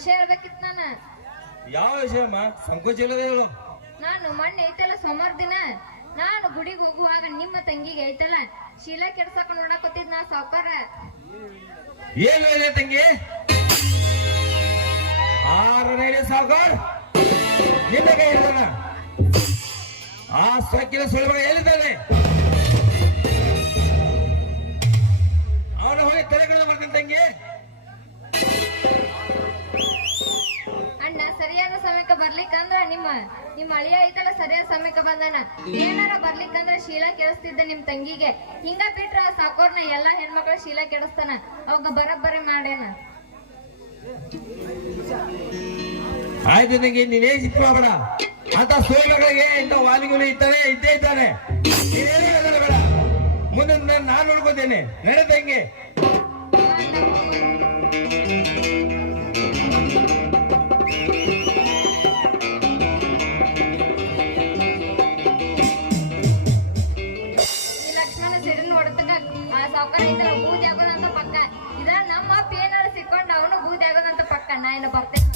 ವಿಷಯ ಹೇಳ್ಬೇಕಿತ್ತು ನಾನು. ಯಾವ ವಿಷಯಮ್ಮ? ಸಂಕೋಚ ಇಲ್ಲದೆ ಹೇಳು. ನಾನು ಮೊನ್ನೆ ಐತಲ್ಲ ಸೋಮವಾರ ದಿನ ನಾನು ಗುಡಿಗೆ ಹೋಗುವಾಗ ನಿಮ್ಮ ತಂಗಿಗೆ ಐತಲ್ಲ ಶೀಲಾ ಕೆಡ್ಸಕ್ ನೋಡಾಕೋತಿದ್ ನಾ ಸಾವ್ಕಾರ. ಏನು ಇದೆ ತಂಗಿ? 6 ಸಾವ್ಕಾರ ನಿನ್ನ ಕೈ ಹಿಡಿದನ ಆ ಸೊಕ್ಕಿನ ಸುಳ್ಳು ಎಲ್ಲಿದ್ದಾನೆ? ಅವನ ಹೋಗಿ ತಲೆ ಕಡೆ ಮಾಡ್ತಾನೆ ತಂಗಿ. ಅಣ್ಣ ಸರಿಯಾದ ಸಮಯಕ್ಕೆ ಬರ್ಲಿಕ್ಕಂದ್ರ ನಿಮ್ಮ ಅಳಿಯ ಐತಲ್ಲ ಸರಿಯಾದ ಸಮಯಕ್ಕೆ ಬಂದಾನ. ಏನಾರ ಬರ್ಲಿಕ್ಕಂದ್ರ ಶೀಲಾ ಕೆಡಿಸ್ತಿದ್ದ ನಿಮ್ ತಂಗಿಗೆ. ಹಿಂಗ ಬಿಟ್ರ ಸಾಕೋರ್ನ ಎಲ್ಲಾ ಹೆಣ್ಮಕ್ಳ ಶೀಲಾ ಕೆಡಿಸ್ತಾನ. ಅವಾಗ ಬರಬ್ಬರಿ ಮಾಡೇನ. ಆಯ್ತು ತಂಗಿ, ನೀನೇ ಸಿಕ್ಕ ಬೇಡ. ಅಂತ ಸೋಲ್ಗಳಿಗೆ ಇಂಥ ವಾಲಿಗಳು ಇದ್ದೇ ಇದ್ದಾನೆ. ಬೇಡ, ಮುಂದೆ ನಾನು ನೋಡ್ಕೋತೇನೆ. ನಡೆ ತಂಗಿ. ಸಾವ್ಕಾರ ಐತಲ್ಲ ಬೂದಿ ಆಗೋದಂತ ಪಕ್ಕ. ಇದ್ರ ನಮ್ಮ ಅಪ್ಪ ಏನಾರ ಸಿಕ್ಕೊಂಡ ಅವನು ಬೂದಿ ಆಗೋದಂತ ಪಕ್ಕ. ನಾ ಏನು ಬರ್ತೇನೆ.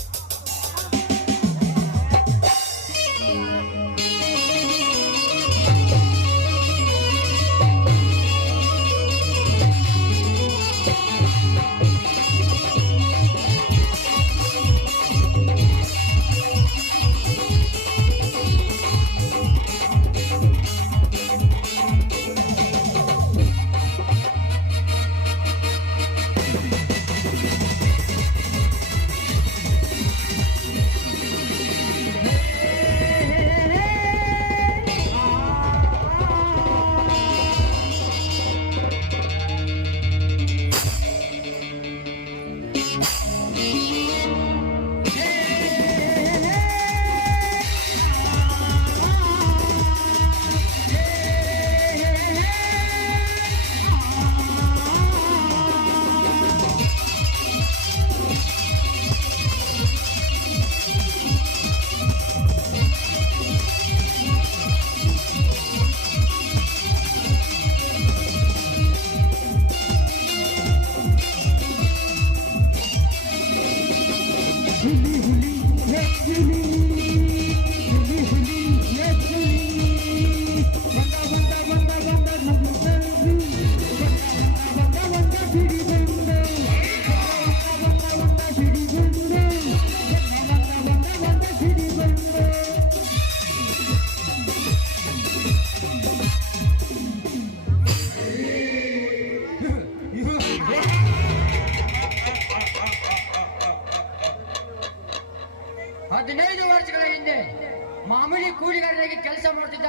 ಮಾಮೂಲಿ ಕೂಲಿಗಾರರಾಗಿ ಕೆಲಸ ಮಾಡ್ತಿದ್ದ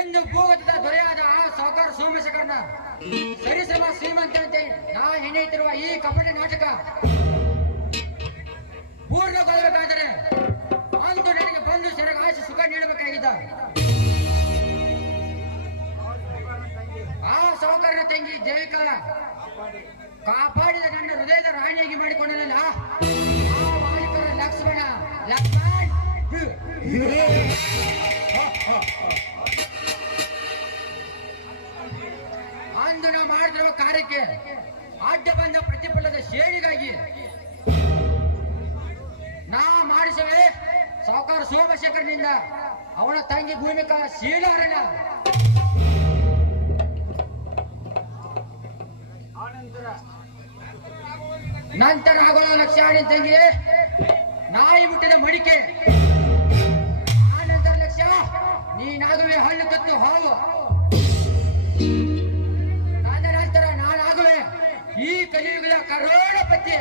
ಎಂದು ಭೂಗತದ ದೊರೆಯಾದ ಸಾವುಕಾರ ಸೋಮೇಶಕರನ ಸರಿಸಮ ಶ್ರೀಮಂತನಂತೆ ನಾ ಹೆಣೆಯುತ್ತಿರುವ ಈ ಕಪಟ ನಾಟಕ ಪೂರ್ಣಗೊಳ್ಳಬೇಕಾದರೆ ಅಂದು ನನಗೆ ಬಂದು ಸೆರಗಾಯಿಸಿ ಸುಖ ನೀಡಬೇಕಾಗಿದ್ದ ಆ ಸಾವುಕಾರನ ತಂಗಿ ದೇವಿಕಾ ಕಾಪಾಡಿದ ನನ್ನ ಹೃದಯದ ರಾಣಿಯಾಗಿ ಮಾಡಿಕೊಂಡಲ್ಲ ಲಕ್ಷ್ಮಣ ಅಂದು ನಾವು ಮಾಡಿದಿರುವ ಕಾರ್ಯಕ್ಕೆ ಅಡ್ಡ ಬಂದ ಪ್ರತಿಫಲದ ಶೇಡಿಗಾಗಿ ನಾ ಮಾಡಿಸವೆ ಸಾವುಕಾರ ಸೋಮಶೇಖರನಿಂದ ಅವನ ತಂಗಿ ಭೂಮಿಕಾ ಶೀಲಾರಣ ನಂತರ ಆಗೋಣ ಲಕ್ಷ್ಯಾಣಿ ತಂಗಿ ನಾಯಿ ಮುಟ್ಟಿದ ಮಡಿಕೆ ಆ ನಂತರ ಲಕ್ಷ್ಯ ನೀನಾಗುವೆ ಹಳ್ಳು ಕತ್ತು ಹಾವು ನನ್ನ ನಂತರ ನಾನಾಗುವೆ ಈ ಕಲಿಯುಗದ ಕರೋಡಪತಿ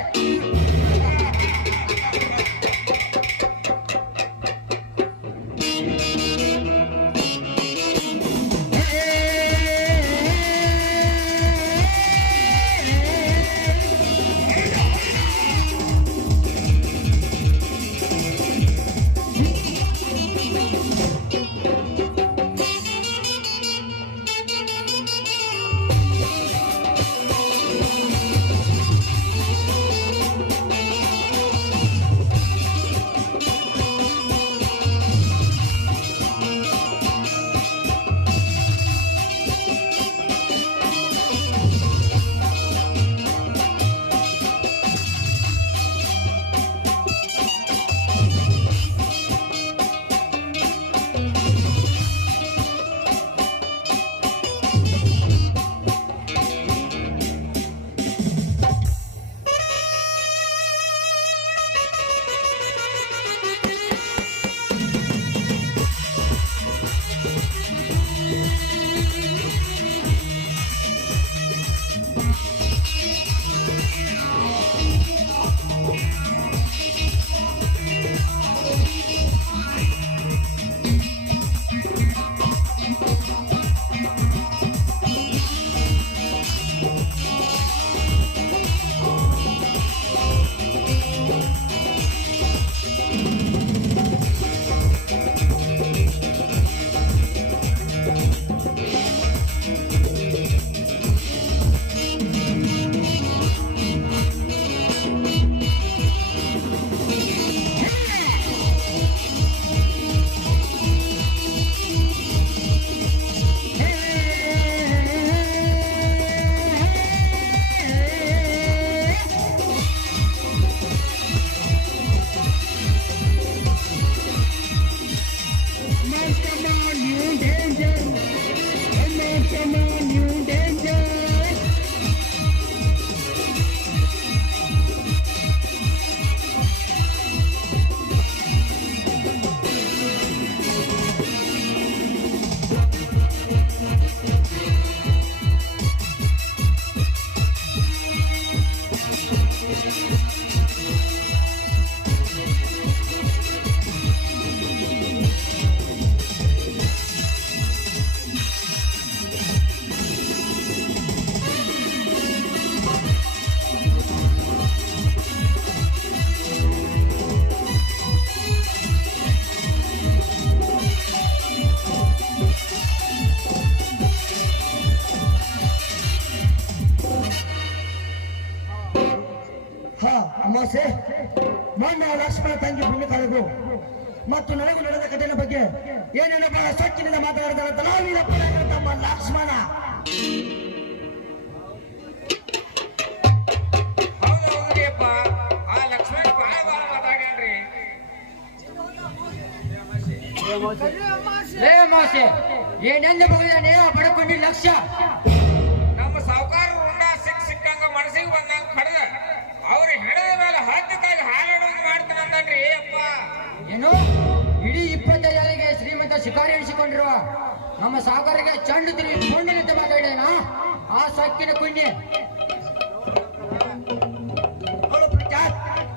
ನಡೆದು ಮತ್ತು ನನಗೂ ನಡೆದ ಕಥೆಯ ಬಗ್ಗೆ ಏನೇನೋ ಬಹಳ ಸೊಕ್ಕಿನಿಂದ ಮಾತನಾಡಿದ ವೀರಪ್ಪನ ತಮ್ಮ ಲಕ್ಷ್ಮಣ. ಹೌದೌದ್ರಿ ಅಪ್ಪ, ಆ ಲಕ್ಷ್ಮಣ ಬಾಳ ಮಾತಾಡ್ಯಾನ್ರಿ. ಲೇ ಮಾಸೆ ಏನೆಂದು ಬಗೆದಾನೆ ಆ ಬಡಕೊಂಡಿ ಲಕ್ಷ್ಯ. ನಮ್ಮ ಸಾವುಕಾರ ರುಂಡ ಸಿಕ್ಕಂಗ ಮನಸ್ಸಿಗೆ ಬಂದಂಗ ಕಡದ ಅವ್ರ ಹೆಣದ ಮೇಲೆ ಹತ್ತಕ್ಕಾಗಿ ಹಾಲಾಡೋದು ಮಾಡ್ತಾನಂದ್ರಿ ಅಪ್ಪ. ಏನು ಇಡೀ 25 ಜಾರಿಗೆ ಶ್ರೀಮಂತ ಶಿಕಾರಿ ಎಣಿಸಿಕೊಂಡಿರುವ ನಮ್ಮ ಸಾವುಕಾರರಿಗೆ ಚಂಡು ತಿರುಗಿ ಕೊಂಡಿನಂತೆ ಮಾತಾಡಿದೇನಾ ಆ ಸೊಕ್ಕಿನ ಕುಂಡಿ.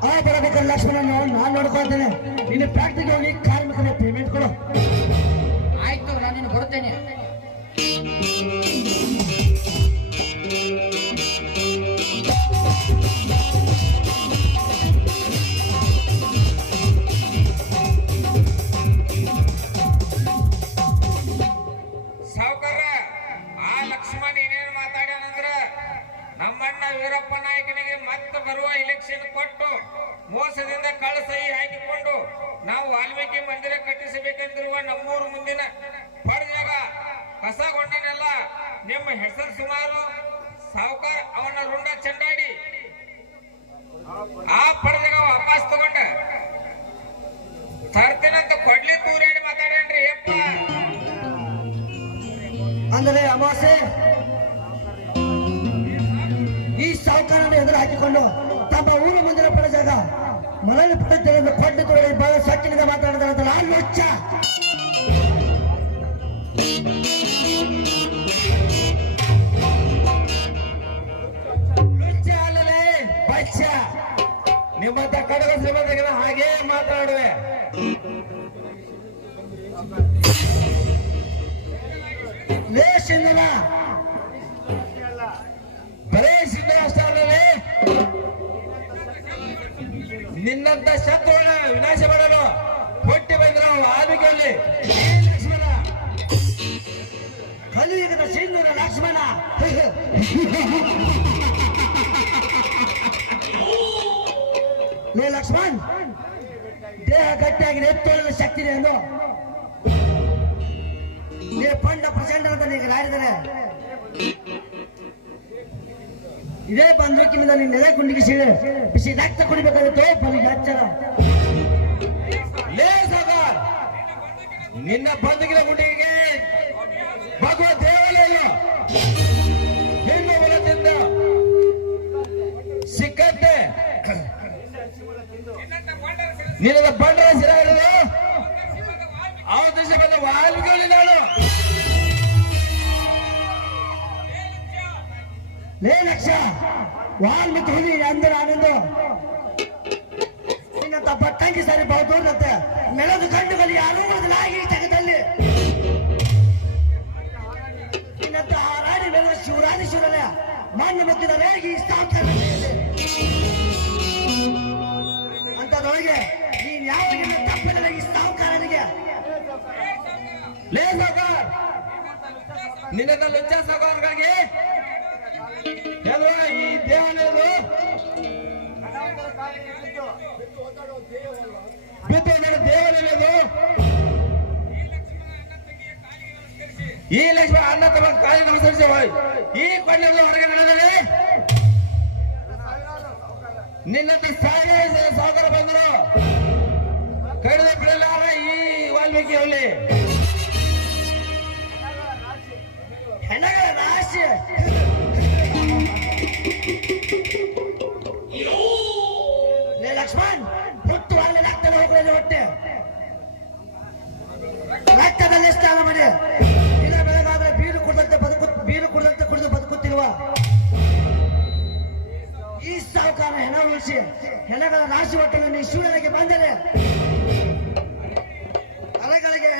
ಆ ಬರಬೇಕಾದ ಲಕ್ಷ್ಮಣನ ನಾನು ನೋಡ್ಕೊಳ್ತೇನೆ. ನಿನ್ನ ಫ್ಯಾಕ್ಟ್ರಿಗೆ ಹೋಗಿ ಕಾರ್ಮಿಕನ ಪೇಮೆಂಟ್ ಕೊಡು. ಆಯ್ತು, ನಾನು ನಿನ್ನ ಬರುತ್ತೇನೆ. ಸಾವುಕಾರ, ಆ ಲಕ್ಷ್ಮಣ ಏನೇನು ಮಾತಾಡ್ಯಾನಂದ್ರ ನಮ್ಮಣ್ಣ ವೀರಪ್ಪ ನಾಯಕನಿಗೆ ಮತ್ತೆ ಬರುವ ಇಲೆಕ್ಷನ್ ಕೊಟ್ಟು ಮೋಸದಿಂದ ಕಳಸೈ ಹಾಕಿಕೊಂಡು ನಾವು ವಾಲ್ಮೀಕಿ ಮಂದಿರ ಕಟ್ಟಿಸಬೇಕೆಂದಿರುವ ನಮ್ಮೂರು ಮುಂದಿನ ಪಡೆದಾಗ ಕಸಗೊಂಡನೆಲ್ಲ ನಿಮ್ಮ ಹೆಸರು ಸುಮಾರು ಸಾವುಕಾರ ಅವನ ರುಂಡ ಚಂಡಾಡಿ ಆ ಪಡೆದಾಗ ವಾಪಸ್ ತಗೊಂಡ ತರ್ತೇನಂತ ಕೊಡ್ಲಿ ತೂರಾಡಿ ಮಾತಾಡ್ಯಾನ್ರಿ ಯಪ್ಪ. ಅಂದರೆ ಅಮಾವಾಸ್ಯೆ ಈ ಸಾವುಕಾರನ ಎದುರು ಹಾಕಿಕೊಂಡು ತಮ್ಮ ಊರು ಮುಂದಿನ ಪಡೆದಾಗ ಮರಳಿ ಪಡೆದ ಕೊಂಡು ತೊಳಿ ಬಹಳ ಸೊಕ್ಕಿನಿಂದ ಮಾತಾಡಿದ ಆ ಲೊಚ್ಚ. ಲೊಚ್ಚ ಅಲ್ಲಲೇ ಬಚ್ಚ. ನಿಮ್ಮಂತ ಕಡಗ ಶ್ರೀಮಂತಗಿನ ಹಾಗೇ ಮಾತಾಡುವೆ. ಲೇಶಿಂದಲ ಬರೇ ಸಿದ್ಧ ಅಷ್ಟೇ ಅಲ್ಲವೇ ನಿನ್ನಂತ ಶತ್ರುಗಳ ವಿನಾಶ ಮಾಡಲು ಕೊಟ್ಟಿ ಬಂದ್ರ ವಾಲ್ಮೀಕಿಯಲ್ಲಿ ಲಕ್ಷ್ಮಣ ಕಲಿಯುಗದ ಸಿಂಧೂರ ಲಕ್ಷ್ಮಣ. ಲೇ ಲಕ್ಷ್ಮಣ್, ದೇಹ ಗಟ್ಟಿಯಾಗಿ ಎತ್ತೋಳದ ಶಕ್ತಿ ಇದೆ ಎಂದು ನೀ ಪಂಡ ಪ್ರಚಂಡ ಅಂತ ನೀವು ಆಡಿದರೆ ಇದೇ ಬಂದೂಕಿನಿಂದ ನಿನ್ನ ಎದೆ ಗುಂಡಿಗೆ ಬಿಸಿ ರಕ್ತ ಕುಡಿಬೇಕಾಗುತ್ತೆ. ಬಲಿಗೆ ಹಚ್ಚರ ಲೇ ಸಾವುಕಾರ, ನಿನ್ನ ಬಂದಗಿನ ಗುಂಡಿಗೆ ಭಗವ ದೇವಾಲಯ ಹೆಣ್ಣು ಬಲದಿಂದ ಸಿಕ್ಕಂತೆ ನಿನ್ನ ಬಂಡರ ಸಿರ ಹಿಡಿದು ಅವ ದೇಶ ಬಂದ ವಾಲ್ಮೀಕಿ ನಾನು. ಲೇ ಲಕ್ಷ ವಾಲ್ಮೀಕಿ ಹುಲಿ ಅಂದ್ರೆ ಆನಂದು ನಿನ್ನಂತ ಬಟ್ಟಂಗಿ ಸರಿ ಬಹುದೂರಂತೆ ನೆಲದ ಗಂಡುಗಳು ಯಾರು ಉಳಿದಲಾಗಿ ಜಗದಲ್ಲಿ ನಿನ್ನಂತ ಹಾರಾಡಿ ನೆಲದ ಶಿವರಾಜೇಶ್ವರನ ಮಣ್ಣು ಮುತ್ತಿದರೆ ಈ ಸಾವುಕಾರ ಅಂತದೊಳಗೆ ನೀನ್ ಯಾವಾಗ ತಪ್ಪಿಲ್ಲ ಈ ಸಾವುಕಾರನಿಗೆ. ಲೇ ಸಾವುಕಾರ, ನಿನ್ನ ಲುಚ್ಚ ಸಾವುಕಾರಗಾಗಿ ಈ ದೇವಾಲಯದು ಬಿದ್ದು ದೇವಾಲಯದು ಈ ಲಕ್ಷ್ಮಣ ಅಣ್ಣ ತಮ್ಮ ಕಾಲಿ ನಮಸ್ಕರಿಸಿ ಈ ಕೊಂಡೆದು ಹೊರಗೆ ನಡೆದರೆ ನಿನ್ನಂತ ಸಾವುಕಾರ ಬಂದರು ಕಡಿದ ಬಿಡಲಾರ ಈ ವಾಲ್ಮೀಕಿ ಅಲ್ಲಿ ಹೆಣಗಳ ರಾಶಿ. ಲೇ ಲಕ್ಷ್ಮಣ್, ಹುಟ್ಟು ಅಲ್ಲಿ ರಕ್ತದ ಹೋಗಲಿ ಹೊಟ್ಟೆ ರಕ್ತದಲ್ಲಿ ಸ್ನಾನ ಮಾಡಿ ದಿನ ಬೆಳಗಾದ್ರೆ ಬೀರು ಕುಡಿದಂತೆ ಕುಡಿದು ಬದುಕುತ್ತಿರುವ ಈ ಸಾವುಕಾರ ಹೆಣ ಉಳಿಸಿ ಹೆಣಗಳ ರಾಶಿ ಒಟ್ಟನ್ನು ನೀ ಸೂರ್ಯನಿಗೆ ಬಂದರೆ ಅಲೆಗಳಿಗೆ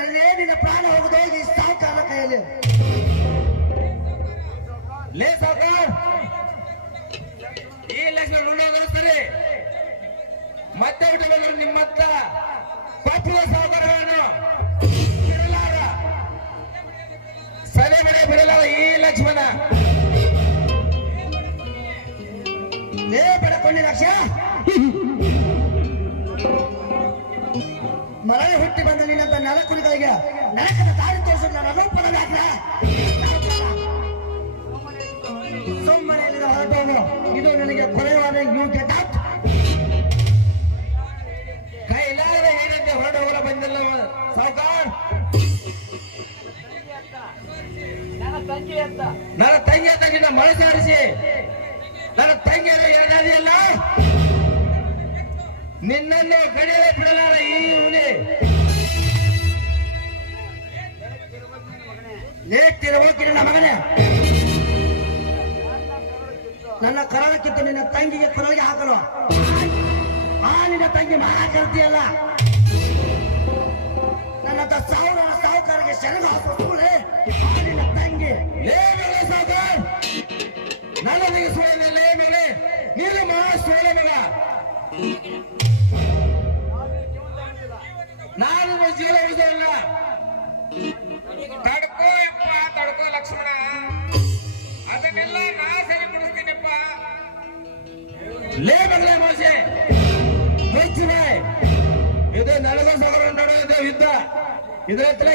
ನಿನ್ನ ಪ್ರಾಣ ಹೋಗುದು ಈ ಸಾವುಕಾರ ಕೈಯಲ್ಲಿ. ಲೇ ಸಾವುಕಾರ, ಈ ಲಕ್ಷ್ಮಣ ಋಣ ಮತ್ತೆ ಬಿಟ್ಟು ನಿಮ್ಮತ್ತ ಪಪ್ಪುವ ಸಾವುಕಾರಗಳನ್ನು ಬಿಡಲಾರ, ಸರಿ ಮನೆ ಬಿಡಲಾರ ಈ ಲಕ್ಷ್ಮಣ. ಲೇ ಬಡಕೊಂಡಿ ಲಕ್ಷ ಮರಳಿ ಹುಟ್ಟಿ ಬಂದ ನಿನ್ನಂತ ನೆಲಕುರಿಗಳಿಗೆ ನೆಲಕದ ದಾರಿ ತೋರಿಸೋದು ನನ್ನ ರೂಪದ ವ್ಯಾಘ್ರ. ಸೋಮನೆಯಲ್ಲಿನ ಹೊರಟವನು ಇದು ನನಗೆ ಕೊನೆಯವಾದ ಯು ಗೆಟ್ ಔಟ್. ಕೈಲಾದ ಏನಂತೆ ಹೊರಟು ಹೋಗಲ ಬಂದಿಲ್ಲ ಸಾವುಕಾರ್. ನನ್ನ ತಂಗಿ ಅಂತ ನಿನ್ನ ಮನಸ್ಸಾರಿಸಿ ನನ್ನ ತಂಗಿ ಏನಾದಿಯಲ್ಲ ನಿನ್ನನ್ನು ಕಡಿಯಲೇ ಬಿಡಲಾರ ಈ ಹುಲಿ. ಹೋಗಿ ನನ್ನ ಮಗನೇ, ನನ್ನ ಕರಳಕ್ಕಿತ್ತು ನಿನ್ನ ತಂಗಿಗೆ ಕೊರಳಿಗೆ ಹಾಕಲು ನಿನ್ನ ತಂಗಿ ಮಹಾಕರ್ತಿಯಲ್ಲ. ನನ್ನ ಸಾವುಕಾರರಿಗೆ ಶರಣ ಹಾಕುವೇ ನಿನ್ನ ತಂಗಿ. ಲೇ ಮಗ ಸಾವುಕಾರ್, ನನ್ನದಿಗೆ ಸುಳ್ಳಿಲ್ಲ. ಲೇ ಮಗನೇ, ನೀನು ಮಹಾ ಸುಳ್ಳೆ ಮಗ. ನಾನು ಜೀವ ಉಳಿದವಲ್ಲ. ತಡ್ಕೋ ಯಪ್ಪ, ತಡ್ಕೋ ಲಕ್ಷ್ಮಣ, ಅದನ್ನೆಲ್ಲ ನಾ ಸರಿಪಡಿಸ್ತೀನಪ್ಪ. ಲೇ ಮಗಳೇ ಮೋಸೆ ಬಾಯ್, ಇದು ನನಗೋಸ್ಕರ ನಡೆದ ಯುದ್ಧ. ಇದ್ರ ಹತ್ರ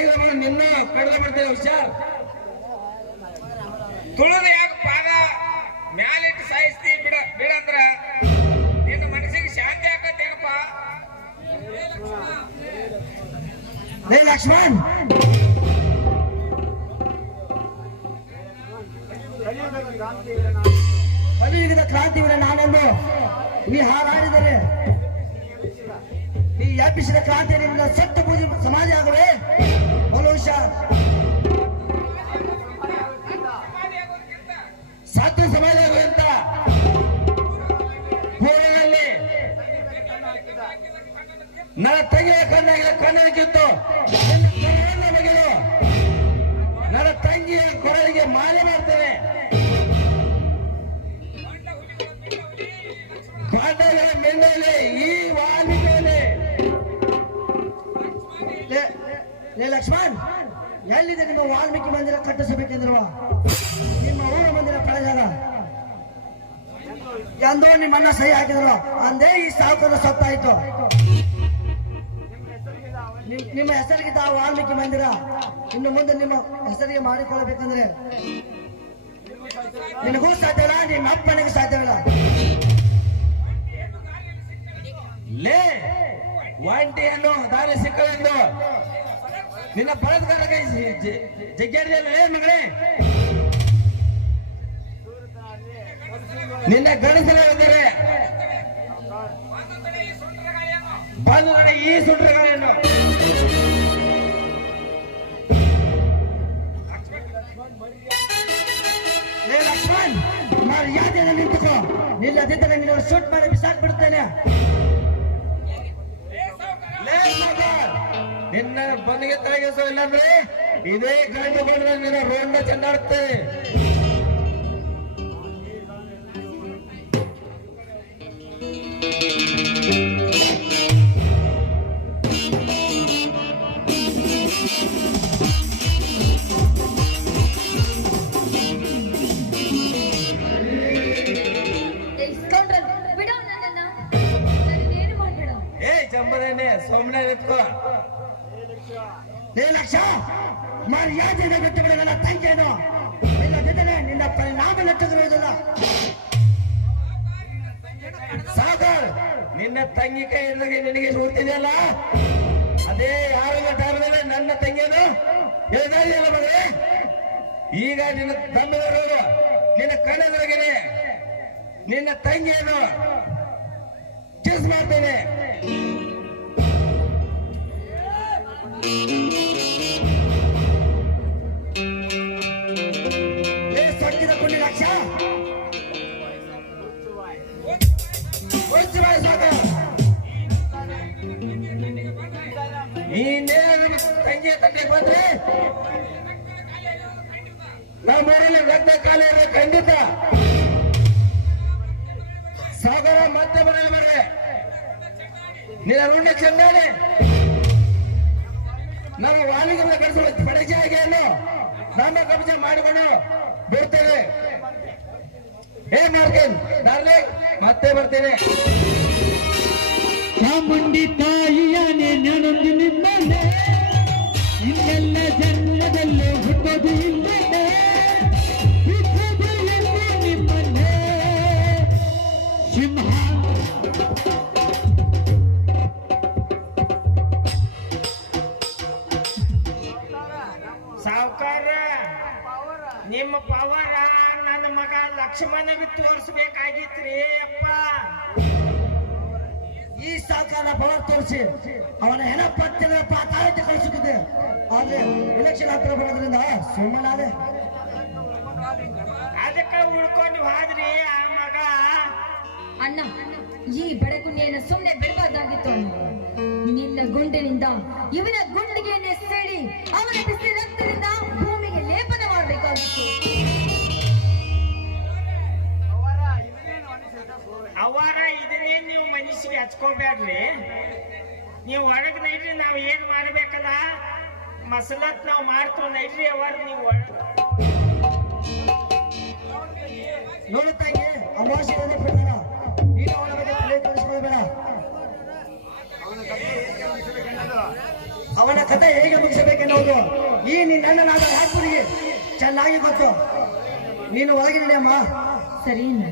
ನಿನ್ನ ಕಡ್ದ ಬಿಡ್ತೇವೆ, ಹುಷಾರ್. ತುಳಿದು ಯಾಕೆ ಪಾದ ಮ್ಯಾಲಿಟ್ಟು ಸಾಯಿಸ್ತಿ ಬಿಡಂದ್ರ ನಿನ್ನ ಮನಸ್ಸಿಗೆ ಶಾಂತಿ ಆಕತ್ತೇನಪ್ಪ. ಲೇ ಲಕ್ಷ್ಮಣ್, ಕಲಿಯುಗದ ಕ್ರಾಂತಿವೀರ ನಾನೆಂದು ನೀ ಹಾರಾಡಿದರೆ ಈ ವ್ಯಾಪಿಸಿದ ಕ್ರಾಂತಿಯನ್ನು ಸತ್ತ ಬೂದಿ ಸಮಾಜ ಆಗುವೆ. ಮನುಷ್ಯ ಸತ್ತು ಸಮಾಜ ಆಗುವಂತ ಪೂರ್ಣದಲ್ಲಿ ನನ್ನ ತಂಗಿಯ ಕಣ್ಣಾಗಿತ್ತು ಬಗೆದು ನನ್ನ ತಂಗಿಯ ಕೊರಳಿಗೆ ಮಾಲೆ ಮಾಡ್ತೇನೆ. ಪಾಂಡವರ ಮೆಂಡಲೆ ಈ ವಾಲ್ಮೀಕಿಯಲ್ಲಿ. ಲೇ ಲಕ್ಷ್ಮಣ್, ಎಲ್ಲಿದೆ ನಿಮ್ಮ ವಾಲ್ಮೀಕಿ ಮಂದಿರ ಕಟ್ಟಿಸಬೇಕೆಂದಿರುವ ನಿಮ್ಮ ಊರ ಮಂದಿರ ಪಡೆದಾಗ ಎಂದೋ ನಿಮ್ಮನ್ನ ಸಹಿ ಹಾಕಿದ್ರು, ಅಂದೇ ಈ ಸಾವುಕಾರ ಸತ್ತಾಯಿತು. ನಿಮ್ಮ ಹೆಸರಿಗಿದ್ದ ಆ ವಾಲ್ಮೀಕಿ ಮಂದಿರ ಇನ್ನು ಮುಂದೆ ನಿಮ್ಮ ಹೆಸರಿಗೆ ಮಾಡಿಕೊಳ್ಳಬೇಕಂದ್ರೆ ನಿನಗೂ ಸಾಧ್ಯವಿಲ್ಲ, ನಿಮ್ಮ ಅಪ್ಪನಿಗೂ ಸಾಧ್ಯವಿಲ್ಲ. ಲೇ ಒಂಟಿಯನ್ನು ದಾರಿ ಸಿಕ್ಕಲೆಂದು ನಿನ್ನ ಬಲತ್ಕಾರ ಕೈ ಜಗ್ಗಾಡಿದಲ್ಲ. ಲೇ ಮಗಳೇ, ನಿನ್ನ ಗಣಸರಾಗಿದ್ದಾರೆ ಬಂದು ನನಗೆ ಈ ಸುಂಟರಗಳನ್ನು. ಲೇ ಲಕ್ಷ್ಮಣ್, ಮರ್ಯಾದೆಯನ್ನು ನಿಂತುಕೋ, ನಿಲ್ಲದಿದ್ದರೆ ನಿನ್ನ ಶೂಟ್ ಮಾಡಿ ಬಿಸಾಕ್ಬಿಡುತ್ತೇನೆ. ನಿನ್ನ ಬಂದಿಗೆ ತಲೆಗೆಸೋ, ಇಲ್ಲಾಂದ್ರೆ ಇದೇ ಗಂಡು ಬಂದ್ರೆ ನಿನ್ನ ರೋಡ್ನ ಚೆಂಡಾಡುತ್ತೆ. ಬಿಡೋ ನನ್ನನ್ನ, ನನಗೇನು ಮಾಡ್ಬೇಡ. ಚಂಬದೇನೆ ಸುಮ್ಮನೆ ನಿಂತ್ಕೋ. ಲೇ ಲಕ್ಷ, ಮರ್ಯಾದೆಯನ್ನು ಬಿಟ್ಟು ಬಿಡ ನನ್ನ ತಂಗಿಯನ್ನು. ಇಲ್ಲದಿದ್ದರೆ ನಿನ್ನ ಪರಿಣಾಮ ನೆಟ್ಟದಿರುವುದಿಲ್ಲ. ಸಾಗರ್, ನಿನ್ನ ತಂಗಿ ಕೈ ಎದುರಿಗೆ ನಿನಗೆ ಸುಡ್ತಿದೆಯಲ್ಲ, ಅದೇ ಯಾವಾಗ ಟೈಮಲ್ಲಿ ನನ್ನ ತಂಗಿಯನ್ನು ಹೇಳಿದಾರಿಯಲ್ಲ ಮಗಳೇ. ಈಗ ನಿನ್ನ ತಮ್ಮಿರೋರು ನಿನ್ನ ಕಣ್ಣೆದುರಿಗಿದೆ, ನಿನ್ನ ತಂಗಿಯನ್ನು ಕಿಸ್ ಮಾಡ್ತೇನೆ. ಸೊಕ್ಕಿದ ಕೊಂಡಿ ಲಕ್ಷ, ಈ ನೇರ ತಂಗಿಯ ತಂಟೆಗೆ ಬಂದ್ರೆ ನಮ್ಮ ಊರಲ್ಲಿ ರಕ್ತ ಕಾಲ ಖಂಡಿತ. ಸಾಗರ ಮತ್ತೆ ಬರೇ ನಿನ್ನ ಋಣ ಚೆಂದಾನೆ ನಮ್ಮ ವಾಲಿಗೆ ಕಳಿಸುವ ಪಡೆಜಾಗಿಯನ್ನು ನಮ್ಮ ಕಬ್ಜ ಮಾಡಿಕೊಂಡು ಬಿಡ್ತೇವೆ. ಏನ್ ಮಾಡ್ತೇನೆ ಡಾರ್ಲಿಂಗ್, ಮತ್ತೆ ಬರ್ತೇನೆ. ಚಾಮುಂಡಿ ತಾಯಿಯಾನೆ ನಾನೊಂದು ನಿಮ್ಮನೆ ಇನ್ನೆಲ್ಲ ಜನ್ಮದಲ್ಲೇ ಹುಟ್ಟೋದು ಇಲ್ಲೇ ಹುಟ್ಟೋದು ಎಲ್ಲೇ ನಿಮ್ಮನೆ ಸಿಂಹ ಸಾವುಕಾರ ನಿಮ್ಮ ಪವರ ನನ್ನ ಮಗ ಲಕ್ಷ್ಮಣಗೆ ತೋರಿಸ್ಬೇಕಾಗಿತ್ರಿ ಅಪ್ಪ. ಈ ಸಾವುಕಾರನ ಪವರ್ ತೋರಿಸಿ ಅವನ ಹೆಣ ಪತ್ತಿನ ಪಾತಾಳಕ್ಕೆ ಕಳಿಸುತ್ತಿದೆ. ಆದ್ರೆ ಎಲೆಕ್ಷನ್ ಹತ್ರ ಬರೋದ್ರಿಂದ ಸುಮ್ಮನಾದೆ. ಅದಕ್ಕೆ ಉಳ್ಕೊಂಡು ಹೋದ್ರಿ ಆ ಮಗ. ಅಣ್ಣ ಈ ಬೆಳಗುಣಿಯನ್ನು ಸುಮ್ಮನೆ ಬಿಡಬಾರ್ದಾಗಿತ್ತು ಅಣ್ಣ. ನಿನ್ನ ಗುಂಡಿನಿಂದ ಇವನ ಗುಂಡಿಗೆಯನ್ನೇ ಸೇಡಿ ಅವನ ಬಿಸಿ ರಕ್ತದಿಂದ ಭೂಮಿಗೆ ಲೇಪನ ಮಾಡಬೇಕಾಗಿತ್ತು. ಅವರ ಇದನ್ನೇ ನೀವು ಮನುಷ್ಯಗೆ ಹಚ್ಕೋಬೇಡ್ರಿ. ನೀವು ಒಳಗ್ ನೈಡ್ರಿ, ನಾವ್ ಏನ್ ಮಾಡ್ಬೇಕಲ್ಲ ಮಸಲತ್ ನಾವು ಮಾಡ್ತೇವೆ ನೈಡ್ರಿ. ಅವರ್ ನೀವು ಒಳಗ್ ನೋಡು ತಂಗಿ, ಅಮಾವಾಸ್ಯೆ ಬಿಡ್ತಾರ. ನೀನು ಅವನ ಬಗ್ಗೆ ತಲೆ ಕೆಡಿಸ್ಕೊಳ್ಬೇಡ. ಅವನ ಕಥೆ ಹೇಗೆ ಮುಗಿಸಬೇಕೆನ್ನುವುದು ಈ ನಿನ್ನಣ್ಣನಾದ ಹಾಕುರಿಗೆ ಚೆನ್ನಾಗಿ ಗೊತ್ತು. ನೀನು ಒಳಗೆ ನಡಿ ಅಮ್ಮ. ಸರಿ ಅಣ್ಣ.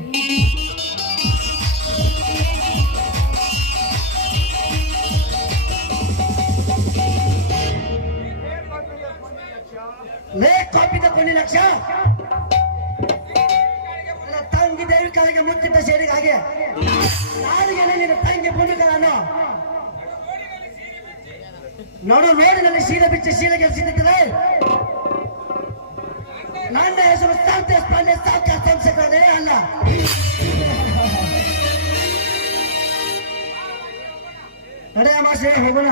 ಲೇ ಕಾಪಿ ತಗೊಂಡಿ ಲಕ್ಷ. ನನ್ನ ತಂಗಿ ದೇವಿ ಕಾಲಿಗೆ ಮುತ್ತಿಟ್ಟ ಸೇರಿಗೆ ಹಾಗೆ ನಾಲಿಗೆ ನಿನ್ನ ತಂಗಿ ಭೂಮಿಕ ನಾನು ನೋಡು ನೋಡಿ ನನ್ನ ಶೀಲ ಬಿಚ್ಚಿ ಶೀಲ ಗೆಲ್ಸಿದ್ದರೆ ನನ್ನ ಹೆಸರು ಸಂತೋಷ್ ಪಾಂಡೆ ಸಾವ್ಕಾರ ಸಂಸಕರೇ ಅಲ್ಲ. ನಡೆಯ ಮಾಸ್ಟರ್ ಹೋಗೋಣ.